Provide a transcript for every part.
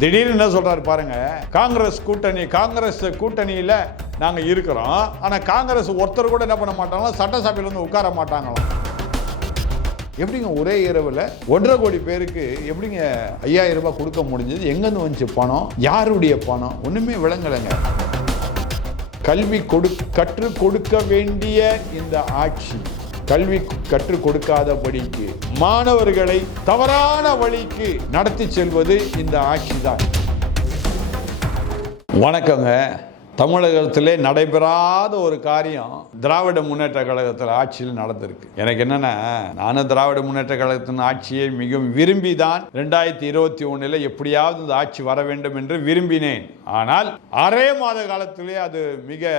திடீர்னு என்ன சொல்றாரு பாருங்க காங்கிரஸ் கூட்டணி காங்கிரஸ் கூட்டணியில நாங்க இருக்கிறோம். ஆனா காங்கிரஸ் ஒருத்தர் கூட என்ன பண்ண மாட்டாங்களோ சட்டசபையில வந்து உட்கார மாட்டாங்களாம் எப்படிங்க ஒரே இரவில் ஒன்றரை கோடி பேருக்கு எப்படிங்க ஐயாயிரம் ரூபாய் கொடுக்க முடிஞ்சது? எங்கேருந்து வந்துச்சு பணம்? யாருடைய பணம்? ஒன்றுமே விளங்கலைங்க. கல்வி கொடு கற்றுக் கொடுக்க வேண்டிய இந்த ஆட்சி. கல்வி கற்றுக் கொடுக்காதபடிக்கு மாணவர்களை தவறான வழிக்கு நடத்தி செல்வது இந்த ஆட்சிதான். வணக்கங்க. தமிழகத்திலே நடைபெறாத ஒரு காரியம் திராவிட முன்னேற்ற கழகத்தில் ஆட்சியில் நடந்திருக்கு. எனக்கு என்னென்னா நானும் திராவிட முன்னேற்ற கழகத்தின் ஆட்சியை மிகவும் விரும்பி தான் ரெண்டாயிரத்தி இருபத்தி ஒன்றில் எப்படியாவது இந்த ஆட்சி வர வேண்டும் என்று விரும்பினேன். ஆனால் அரை மாத காலத்திலே அது மிக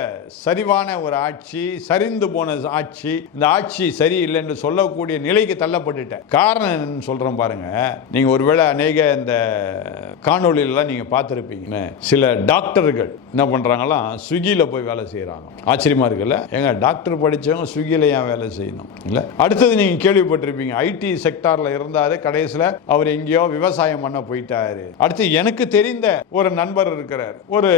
சரிவான ஒரு ஆட்சி சரிந்து போன ஆட்சி இந்த ஆட்சி சரியில்லை என்று சொல்லக்கூடிய நிலைக்கு தள்ளப்பட்டுட்டேன். காரணம் என்னன்னு சொல்கிறேன் பாருங்க. நீங்கள் ஒருவேளை அநேக இந்த காணொலியிலலாம் நீங்கள் பார்த்துருப்பீங்க சில டாக்டர்கள் என்ன பண்ணுறாங்களோ பண்றாங்களாம் ஸ்விக்கியில் போய் வேலை செய்கிறாங்க ஆச்சரியமா இருக்குல்ல ஏங்க டாக்டர் படித்தவங்க ஸ்விக்கியில் ஏன் வேலை செய்யணும்? இல்லை? அடுத்தது நீங்கள் கேள்விப்பட்டிருப்பீங்க ஐடி செக்டாரில் இருந்தாரு கடைசியில் அவர் எங்கேயோ விவசாயம் பண்ண போயிட்டாரு. அடுத்து எனக்கு தெரிந்த ஒரு நண்பர் இருக்கிறார் ஒரு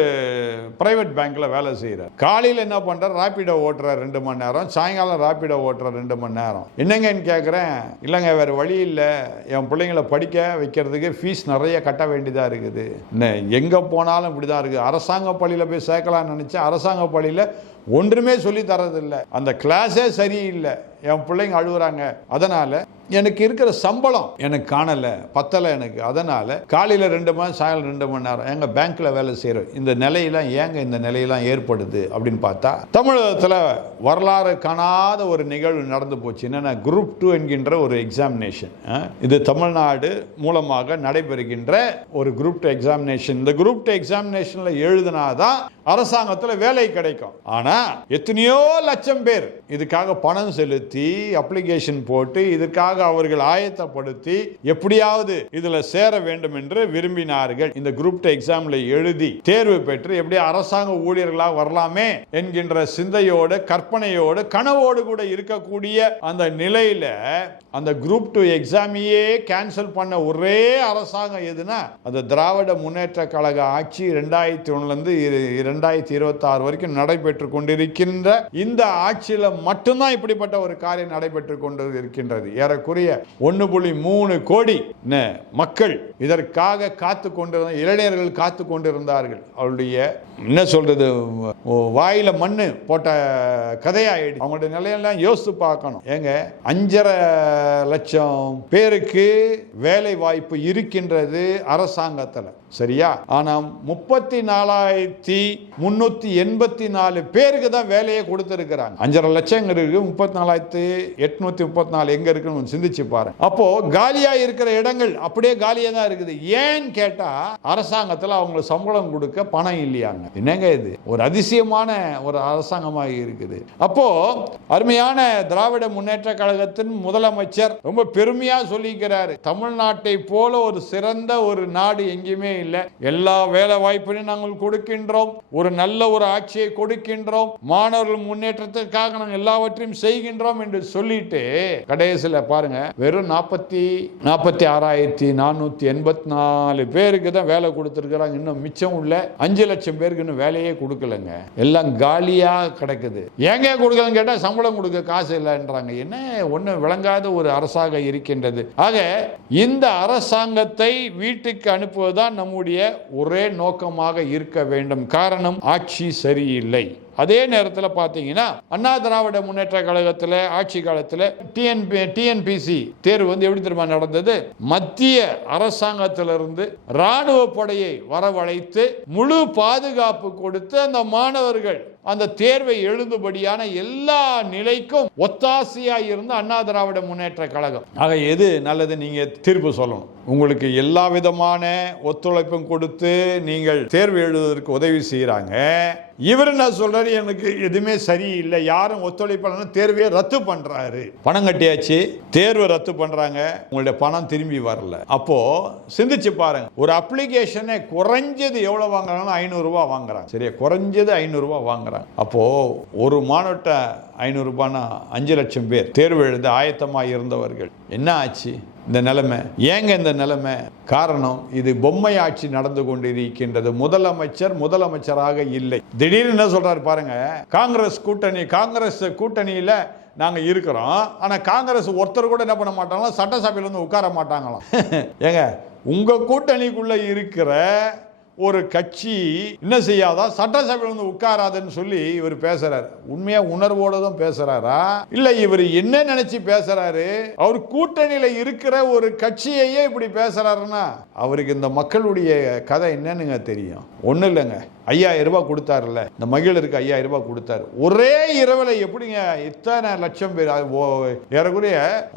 பிரைவேட் பேங்க்கில் வேலை செய்கிறார் காலையில் என்ன பண்ணுறார் ராப்பிடோ ஓட்டுறார் ரெண்டு மணி நேரம் சாயங்காலம் ராப்பிடோ ஓட்டுறார் ரெண்டு மணி நேரம். என்னங்கன்னு கேட்குறேன் இல்லைங்க வேற வழி இல்லை. என் பிள்ளைங்களை படிக்க வைக்கிறதுக்கு ஃபீஸ் நிறைய கட்ட வேண்டியதாக இருக்குது. என்ன எங்கே போனாலும் இப்படி தான் இருக்குது அரசாங்க பள்ளியில் போய் சேர்க்கலாம்னு நினச்சேன் அரசாங்க பள்ளியில் ஒன்றுமே சொல்லி தரதில்லை. அந்த கிளாஸே சரியில்லை. என் பிள்ளைங்க அழுகுறாங்க. அதனால எனக்கு இருக்கிற சம்பளம் எனக்கு காணலை. பத்தலை எனக்கு. அதனால காலையில் ரெண்டு மணி சாயங்காலம் ரெண்டு மணி நேரம் எங்கள் பேங்க்கில் வேலை செய்கிறோம் இந்த நிலையெல்லாம் ஏங்க இந்த நிலையெல்லாம் ஏற்படுது அப்படின்னு பார்த்தா தமிழகத்தில் வரலாறு காணாத ஒரு நிகழ்வு நடந்து போச்சு. என்னென்னா குரூப் டூ என்கின்ற ஒரு எக்ஸாமினேஷன் இது தமிழ்நாடு மூலமாக நடைபெறுகின்ற ஒரு குரூப் டூ எக்ஸாமினேஷன் இந்த குரூப் டூ எக்ஸாமினேஷனில் எழுதினாதான் அரசாங்கத்தில் வேலை கிடைக்கும். ஆனால் எத்தனையோ லட்சம் பேர் இதுக்காக பணம் செலுத்தி அப்ளிகேஷன் போட்டு இதற்காக அவர்கள் ஆயத்தப்படுத்தி எப்படியாவது இதுல சேர வேண்டும் என்று விரும்பினார்கள். இந்த குரூப் டூ எக்ஸாம்ல எழுதி தேர்வு பெற்று எப்படி அரசாங்க ஊழியர்களாக வரலாமே என்கின்ற சிந்தையோடு கற்பனையோடு கனவோடு கூட இருக்கக்கூடிய அந்த நிலையில அந்த குரூப் டூ எக்ஸாமையே கேன்சல் பண்ண ஒரே அரசாங்கம் எதுனா அந்த திராவிட முன்னேற்ற கழக ஆட்சி ரெண்டாயிரத்தி ஒன்னுல இருந்து இரண்டாயிரத்தி இருபத்தி ஆறு வரைக்கும் நடைபெற்று கொண்டிருக்கின்ற இந்த ஆட்சியில் மட்டும்தான் இப்படிப்பட்ட ஒரு காரியம் நடைபெற்று கொண்டு இருக்கின்றது ஏறக்குறைய ஒன்று புள்ளி மூணு கோடி மக்கள் இதற்காக காத்து கொண்டிருந்த இளைஞர்கள் காத்து கொண்டிருந்தார்கள். அவருடைய என்ன சொல்றது வாயில மண்ணு போட்ட கதையாயிடு அவங்களுடைய நிலையெல்லாம் யோசித்து பார்க்கணும். ஏங்க அஞ்சரை லட்சம் பேருக்கு வேலை வாய்ப்பு இருக்கின்றது அரசாங்கத்தில். சரியா? ஆனால் முப்பத்தி நாலாயிரத்தி முன்னூத்தி எண்பத்தி நாலு பேர் பேருக்கு தான் வேலையை கொடுத்துருக்கிறாங்க. அஞ்சரை லட்சம் இருக்கு? முப்பத்தி நாலாயிரத்தி எட்நூத்தி முப்பத்தி நாலு எங்க இருக்குன்னு சிந்திச்சு பாருங்க அப்போ காலியா இருக்கிற இடங்கள் அப்படியே காலியா தான் இருக்குது. ஏன்னு கேட்டா அரசாங்கத்துல அவங்களுக்கு சம்பளம் கொடுக்க பணம் இல்லையாங்க. என்னங்க இது? ஒரு அதிசயமான ஒரு அரசாங்கமாக இருக்குது. அப்போ அருமையான திராவிட முன்னேற்ற கழகத்தின் முதலமைச்சர் ரொம்ப பெருமையா சொல்லிக்கிறாரு. தமிழ்நாட்டை போல ஒரு சிறந்த ஒரு நாடு எங்கேயுமே இல்லை. எல்லா வேலை வாய்ப்பையும் நாங்கள் கொடுக்கின்றோம். ஒரு நல்ல ஒரு ஆட்சியை கொடுக்கின்றோம். மாணவர்கள் முன்னேற்றத்திற்காக நாங்கள் எல்லாவற்றையும் செய்கின்றோம் என்று சொல்லிட்டு கடைசியில் பாருங்க வெறும் நாற்பத்தி நாற்பத்தி ஆறாயிரத்தி நானூத்தி எண்பத்தி நாலு பேருக்கு தான் வேலை கொடுத்துருக்குறாங்க. இன்னும் மிச்சம் உள்ள அஞ்சு லட்சம் பேருக்கு இன்னும் வேலையே கொடுக்கலங்க. எல்லாம் காலியா கிடக்குது. ஏங்க கொடுக்கலன்னு கேட்டால் சம்பளம் கொடுக்க காசு இல்லைன்றாங்க. என்ன? ஒன்றும் விளங்காத ஒரு அரசாக இருக்கின்றது. ஆக இந்த அரசாங்கத்தை வீட்டுக்கு அனுப்புவதுதான் நம்முடைய ஒரே நோக்கமாக இருக்க வேண்டும். காரணம் ஆட்சி சரியில்லை. அதே நேரத்தில் பார்த்தீங்கன்னா அண்ணா திராவிட முன்னேற்ற கழகத்தில் ஆட்சி காலத்தில் டிஎன்பி டிஎன்பிசி தேர்வு வந்து எப்படி தெரியுமா நடந்தது? மத்திய அரசாங்கத்திலிருந்து இராணுவ படையை வரவழைத்து முழு பாதுகாப்பு கொடுத்து அந்த மாணவர்கள் அந்த தேர்வை எழுதும்படியான எல்லா நிலைக்கும் ஒத்தாசையாக இருந்த அண்ணா திராவிட முன்னேற்ற கழகம். ஆக எது நல்லது நீங்கள் தீர்ப்பு சொல்லணும். உங்களுக்கு எல்லா விதமான ஒத்துழைப்பும் கொடுத்து நீங்கள் தேர்வு எழுதுவதற்கு உதவி செய்கிறாங்க இவர் என்ன சொல்கிறாரு எனக்கு எதுவுமே சரியில்லை. யாரும் ஒத்துழைப்பாளர் தேர்வே ரத்து பண்ணுறாரு பணம் கட்டியாச்சு. தேர்வை ரத்து பண்ணுறாங்க உங்களுடைய பணம் திரும்பி வரல. அப்போது சிந்திச்சு பாருங்க. ஒரு அப்ளிகேஷனை குறைஞ்சது எவ்வளோ வாங்குறாங்கன்னா ஐநூறுரூவா வாங்குறாங்க. சரியா? குறைஞ்சது ஐநூறுரூவா வாங்குறாங்க. அப்போது ஒரு மாணவட்ட ஐநூறுரூபான்னா அஞ்சு லட்சம் பேர் தேர்வு எழுத ஆயத்தமாக இருந்தவர்கள். என்ன ஆச்சு? இந்த நிலைமை. ஏங்க இந்த நிலைமை? காரணம் இது பொம்மை ஆட்சி நடந்து கொண்டிருக்கின்றது. முதலமைச்சர் முதலமைச்சராக இல்லை. திடீர்னு என்ன சொல்றாரு பாருங்க காங்கிரஸ் கூட்டணி காங்கிரஸ் கூட்டணியில நாங்க இருக்கிறோம். ஆனா காங்கிரஸ் ஒருத்தர் கூட என்ன பண்ண மாட்டாங்களாம் சட்டசபையில வந்து உட்கார மாட்டாங்களாம். ஏங்க உங்க கூட்டணிக்குள்ள இருக்கிற ஒரு கட்சி என்ன செய்யாதா? சட்டசபையில் வந்து உட்காராதுன்னு சொல்லி இவர் பேசுறாரு. உண்மையா உணர்வோட தான் பேசுறாரா? இல்ல இவர் என்ன நினைச்சு பேசுறாரு? அவர் கூட்டணியில இருக்கிற ஒரு கட்சியையே இப்படி பேசுறாருன்னா அவருக்கு இந்த மக்களுடைய கதை என்னன்னுங்க தெரியும். ஒன்றும் இல்லைங்க. ஐயாயிரம் ரூபாய் கொடுத்தாருல்ல. இந்த மகளிருக்கு ஐயாயிரம் ரூபாய் கொடுத்தாரு. ஒரே இரவில் எப்படிங்க இத்தனை லட்சம் பேர் ஓ- ஏறக்குறைய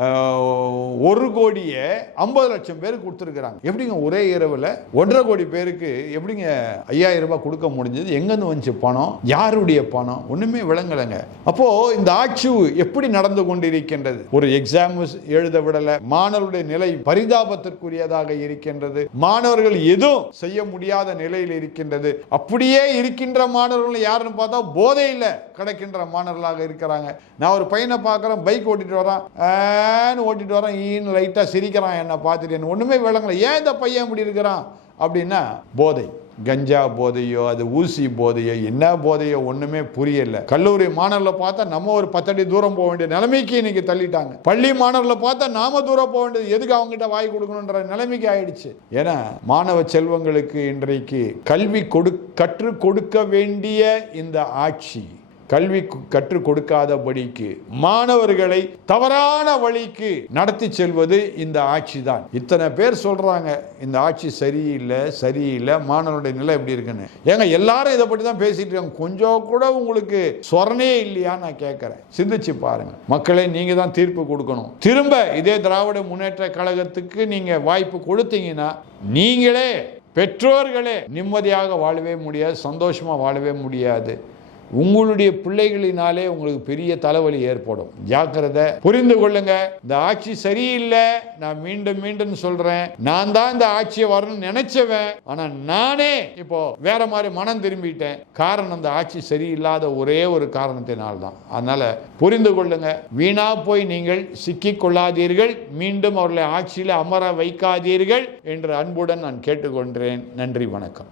ஒரு கோடியே ஐம்பது லட்சம் பேர் கொடுத்துருக்குறாங்க. எப்படிங்க ஒரே இரவில் ஒன்றரை கோடி பேருக்கு எப்படிங்க ஐயாயிரம் ரூபாய் கொடுக்க முடிஞ்சது? எங்கேருந்து வந்துச்சு பணம்? யாருடைய பணம்? ஒன்றுமே விளங்கலைங்க. அப்போ இந்த ஆட்சி எப்படி நடந்து கொண்டிருக்கின்றது? ஒரு எக்ஸாம் எழுத விடலை. மாணவருடைய நிலை பரிதாபத்திற்குரியதாக இருக்கின்றது. மாணவர்கள் எதுவும் செய்ய முடியாத நிலையில் இருக்கின்றது. அப்படியே இருக்கின்ற மாணவர்கள் யாருன்னு பார்த்தா போதையில் கிடைக்கின்ற மாணவர்களாக இருக்கிறாங்க. நான் ஒரு பையனை பார்க்குறேன் பைக் ஓட்டிட்டு வரான். ஏன்னு ஓட்டிட்டு வரான் ஈன்னு லைட்டாக சிரிக்கிறான் என்னை பார்த்துட்டு. என்ன ஒன்றுமே விளங்கலை. ஏன் இந்த பையன் இப்படி இருக்கிறான்? அப்படின்னா போதை. கஞ்சா போதையோ அது ஊசி போதையோ என்ன போதையோ ஒண்ணுமே புரியல. கல்லூரி மாணவர்களை பார்த்தா நம்ம ஒரு பத்தடி தூரம் போக வேண்டிய நிலைமைக்கு இன்னைக்கு தள்ளிட்டாங்க. பள்ளி மாணவர்களை பார்த்தா நாம தூரம் போக வேண்டியது எதுக்கு அவங்ககிட்ட வாய் கொடுக்கணுன்ற நிலைமைக்கு ஆயிடுச்சு. ஏன்னா மாணவ செல்வங்களுக்கு இன்றைக்கு கல்வி கொடு கற்றுக் கொடுக்க வேண்டிய இந்த ஆட்சி கல்வி கற்றுக் கொடுக்காதபடிக்கு மாணவர்களை தவறான வழிக்கு நடத்தி செல்வது இந்த ஆட்சி தான். இத்தனை பேர் சொல்றாங்க இந்த ஆட்சி சரியில்லை சரியில்லை மாணவருடைய நிலை எப்படி இருக்குன்னு. ஏங்க எல்லாரும் இதை பற்றி தான் பேசிட்டு இருக்காங்க. கொஞ்சம் கூட உங்களுக்கு சொரணே இல்லையா நான் கேட்குறேன். சிந்திச்சு பாருங்க. மக்களே நீங்க தான் தீர்ப்பு கொடுக்கணும். திரும்ப இதே திராவிட முன்னேற்ற கழகத்துக்கு நீங்க வாய்ப்பு கொடுத்தீங்கன்னா நீங்களே பெற்றோர்களே நிம்மதியாக வாழவே முடியாது சந்தோஷமா வாழவே முடியாது. உங்களுடைய பிள்ளைகளினாலே உங்களுக்கு பெரிய தலைவலி ஏற்படும். ஜாக்கிரதை. புரிந்து கொள்ளுங்க. இந்த ஆட்சி சரியில்லை. நான் மீண்டும் மீண்டும் சொல்றேன். நான் தான் இந்த ஆட்சியை வரணும்னு நினைச்சவன். ஆனா நானே இப்போ வேற மாதிரி மனம் திரும்பிட்டேன். காரணம் இந்த ஆட்சி சரியில்லாத ஒரே ஒரு காரணத்தினால் தான் அதனால புரிந்து கொள்ளுங்க. வீணா போய் நீங்கள் சிக்கி கொள்ளாதீர்கள். மீண்டும் அவர்களை ஆட்சியில் அமர வைக்காதீர்கள் என்று அன்புடன் நான் கேட்டுக்கொண்டேன் நன்றி வணக்கம்.